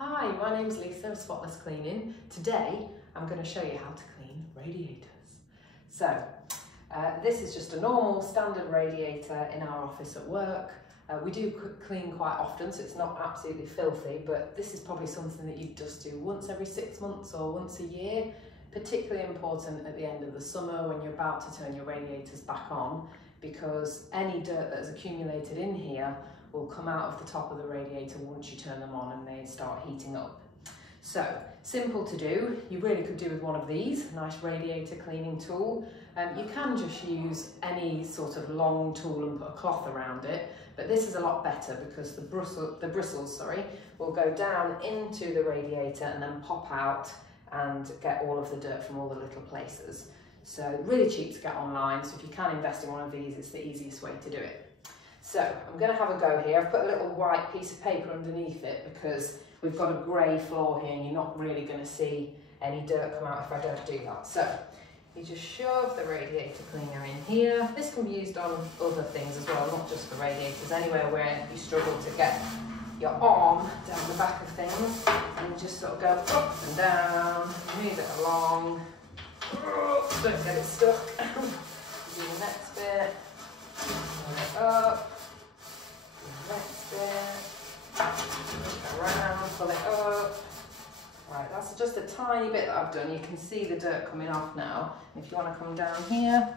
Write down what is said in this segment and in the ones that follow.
Hi, my name's Lisa of Spotless Cleaning. Today I'm going to show you how to clean radiators. So this is just a normal standard radiator in our office at work. We do clean quite often, so it's not absolutely filthy, but this is probably something that you just do once every 6 months or once a year. Particularly important at the end of the summer when you're about to turn your radiators back on, because any dirt that has accumulated in here will come out of the top of the radiator once you turn them on and they start heating up. So, simple to do. You really could do with one of these, a nice radiator cleaning tool. You can just use any sort of long tool and put a cloth around it, but this is a lot better because the bristles will go down into the radiator and then pop out and get all of the dirt from all the little places. So really cheap to get online, so if you can invest in one of these, it's the easiest way to do it. So I'm going to have a go here. I've put a little white piece of paper underneath it because we've got a grey floor here and you're not really going to see any dirt come out if I don't do that. So you just shove the radiator cleaner in here. This can be used on other things as well, not just for radiators, anywhere where you struggle to get your arm down the back of things, and you just sort of go up and down, move it along. Don't get it stuck. Do the next bit. Pull it up. Do the next bit. Around, pull it up. Right, that's just a tiny bit that I've done. You can see the dirt coming off now. If you want to come down here,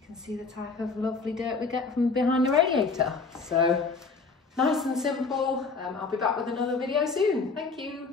you can see the type of lovely dirt we get from behind the radiator. So, nice and simple. I'll be back with another video soon. Thank you.